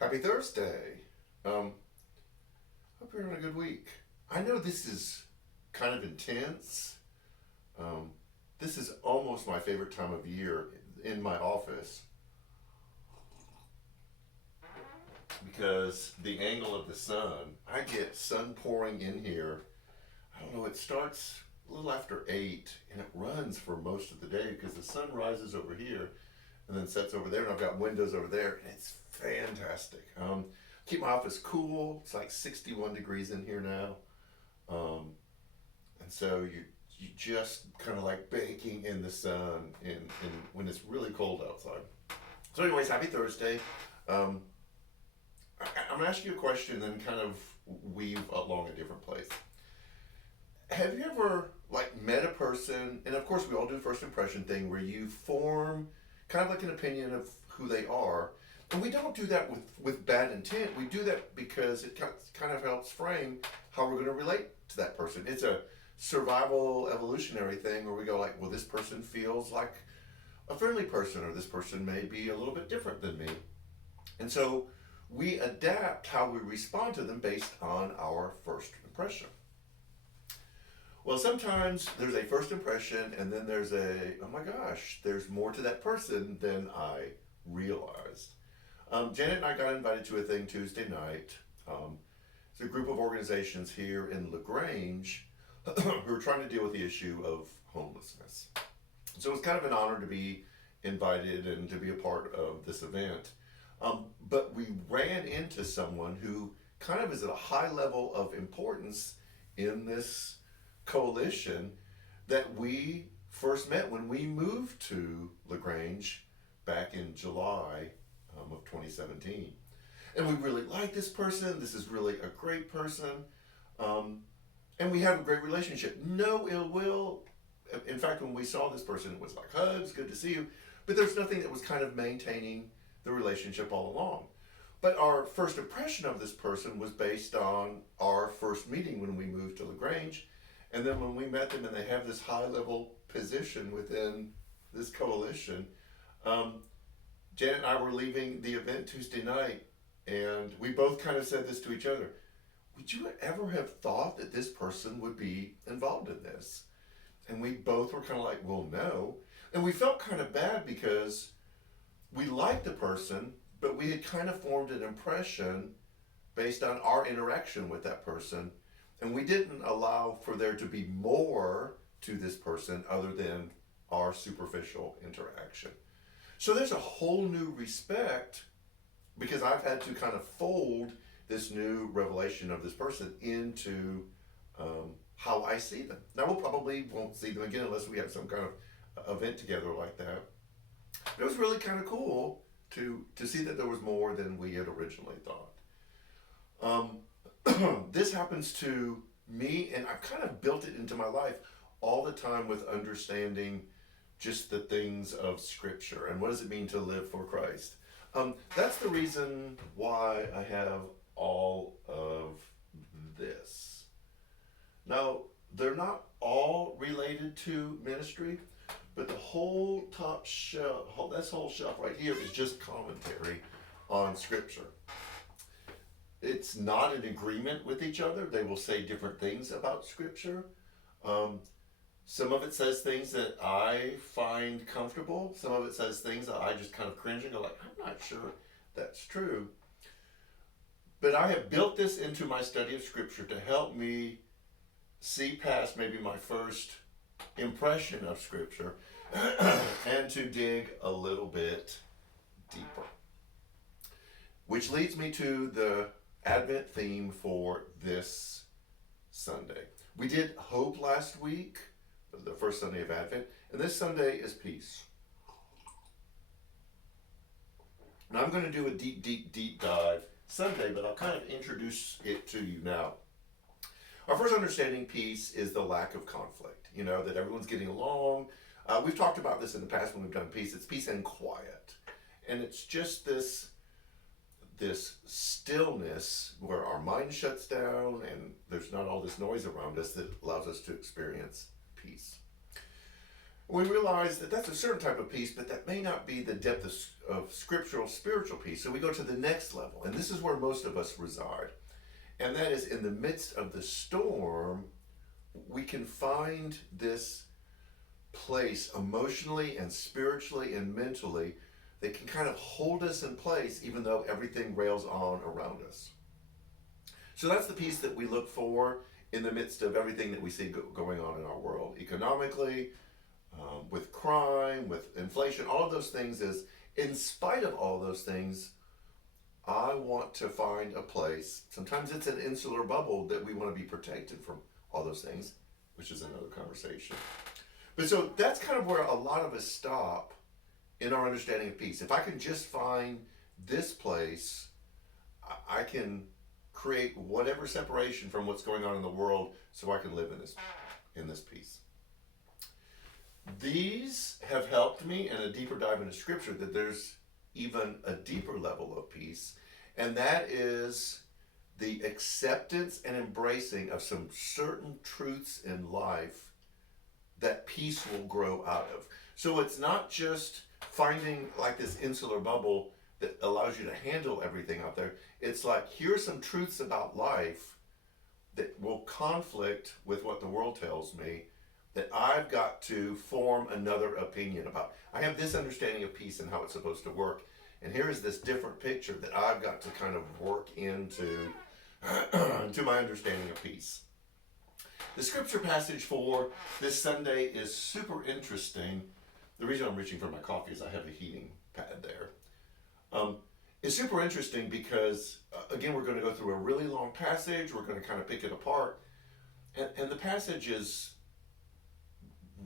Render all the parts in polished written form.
Happy Thursday. Hope you're having a good week. I know this is kind of intense. Um, this is almost my favorite time of year in my office because the angle of the sun, I get sun pouring in here. I don't know, it starts a little after 8 and it runs for most of the day because the sun rises over here and then sets over there, and I've got windows over there, and it's fantastic. Keep my office cool. It's like 61 degrees in here now, um, and so you just kind of like baking in the sun in when it's really cold outside. So, anyways, happy Thursday. Um, I'm gonna ask you a question, and then kind of weave along a different place. Have you ever like met a person, and of course we all do first impression thing, where you form kind of like an opinion of who they are, and we don't do that with bad intent. We do that because it kind of helps frame how we're going to relate to that person. It's a survival evolutionary thing where we go like, well, this person feels like a friendly person, or this person may be a little bit different than me, and so we adapt how we respond to them based on our first impression. Well, sometimes there's a first impression, and then there's oh my gosh, there's more to that person than I realized. Janet and I got invited to a thing Tuesday night. It's a group of organizations here in LaGrange who are trying to deal with the issue of homelessness. So it was kind of an honor to be invited and to be a part of this event. But we ran into someone who kind of is at a high level of importance in this coalition that we first met when we moved to LaGrange back in July of 2017. And we really like this person. This is really a great person. Um, and we have a great relationship. No ill will. In fact, when we saw this person, it was like hugs, good to see you. But there's nothing that was kind of maintaining the relationship all along. But our first impression of this person was based on our first meeting when we moved to LaGrange. And then when we met them and they have this high level position within this coalition, um, Janet and I were leaving the event Tuesday night, and we both kind of said this to each other. Would you ever have thought that this person would be involved in this? And we both were kind of like, well, no. And we felt kind of bad because we liked the person, but we had kind of formed an impression based on our interaction with that person, and we didn't allow for there to be more to this person other than our superficial interaction. So there's a whole new respect because I've had to kind of fold this new revelation of this person into how I see them. Now we'll probably won't see them again unless we have some kind of event together like that. It was really kind of cool to see that there was more than we had originally thought. This happens to me, and I've kind of built it into my life all the time with understanding just the things of Scripture and what does it mean to live for Christ. That's the reason why I have all of this. Now, they're not all related to ministry, but the whole top shelf, this whole shelf right here is just commentary on Scripture. It's not in agreement with each other. They will say different things about Scripture. Um, some of it says things that I find comfortable. Some of it says things that I just kind of cringe and go like, I'm not sure that's true. But I have built this into my study of Scripture to help me see past maybe my first impression of Scripture and to dig a little bit deeper. Which leads me to the Advent theme for this Sunday. We did hope last week, the first Sunday of Advent, and this Sunday is peace. Now I'm going to do a deep dive Sunday, but I'll kind of introduce it to you now. Our first understanding peace is the lack of conflict. You know, that everyone's getting along. We've talked about this in the past when we've done peace. It's peace and quiet. And it's just this stillness where our mind shuts down and there's not all this noise around us that allows us to experience peace. We realize that that's a certain type of peace, but that may not be the depth of scriptural spiritual peace. So we go to the next level, and this is where most of us reside. And that is in the midst of the storm, we can find this place emotionally and spiritually and mentally that can kind of hold us in place even though everything rails on around us. So that's the peace that we look for in the midst of everything that we see going on in our world, economically, with crime, with inflation, all of those things. Is in spite of all those things, I want to find a place. Sometimes it's an insular bubble that we want to be protected from all those things, which is another conversation. But so that's kind of where a lot of us stop in our understanding of peace. If I can just find this place, I can create whatever separation from what's going on in the world so I can live in this peace. These have helped me in a deeper dive into scripture that there's even a deeper level of peace, and that is the acceptance and embracing of some certain truths in life that peace will grow out of. So it's not just finding like this insular bubble that allows you to handle everything out there. It's like, here's some truths about life that will conflict with what the world tells me, that I've got to form another opinion about. I have this understanding of peace and how it's supposed to work, and here is this different picture that I've got to kind of work into to my understanding of peace. The scripture passage for this Sunday is super interesting. The reason I'm reaching for my coffee is I have the heating pad there. It's super interesting because, again, we're going to go through a really long passage. We're going to kind of pick it apart. And the passage is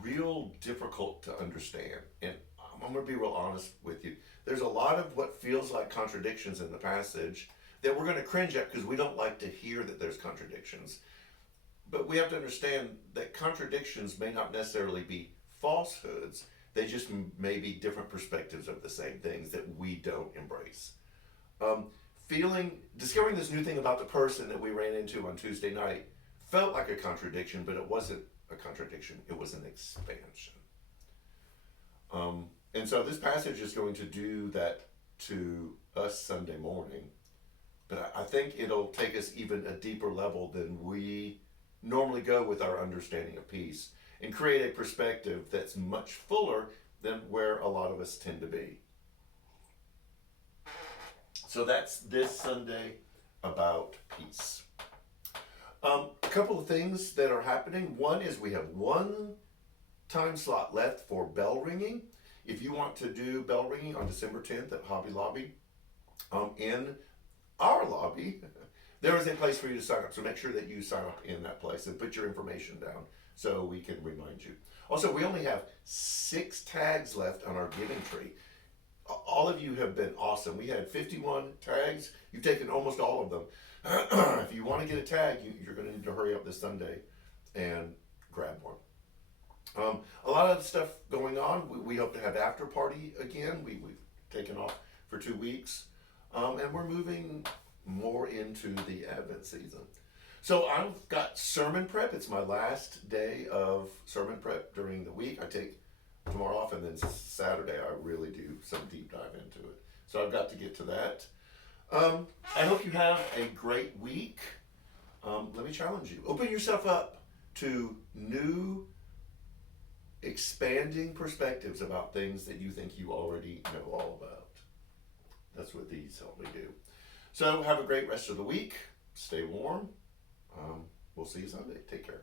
real difficult to understand. And I'm going to be real honest with you. There's a lot of what feels like contradictions in the passage that we're going to cringe at because we don't like to hear that there's contradictions. But we have to understand that contradictions may not necessarily be falsehoods. They just may be different perspectives of the same things that we don't embrace. Discovering this new thing about the person that we ran into on Tuesday night felt like a contradiction, but it wasn't a contradiction. It was an expansion. And so this passage is going to do that to us Sunday morning. But I think it'll take us even a deeper level than we normally go with our understanding of peace, and create a perspective that's much fuller than where a lot of us tend to be. So that's this Sunday about peace. A couple of things that are happening. One is we have one time slot left for bell ringing. If you want to do bell ringing on December 10th at Hobby Lobby, in our lobby, there is a place for you to sign up. So make sure that you sign up in that place and put your information down so we can remind you. Also, we only have 6 tags left on our giving tree. All of you have been awesome. We had 51 tags. You've taken almost all of them. If you want to get a tag, you're going to need to hurry up this Sunday and grab one. A lot of stuff going on. We hope to have after party again. We've taken off for 2 weeks. And we're moving more into the Advent season. So I've got sermon prep. It's my last day of sermon prep during the week. I take tomorrow off, and then Saturday I really do some deep dive into it. So I've got to get to that. I hope you have a great week. Let me challenge you. Open yourself up to new, expanding perspectives about things that you think you already know all about. That's what these help me do. So have a great rest of the week. Stay warm. We'll see you Sunday. Take care.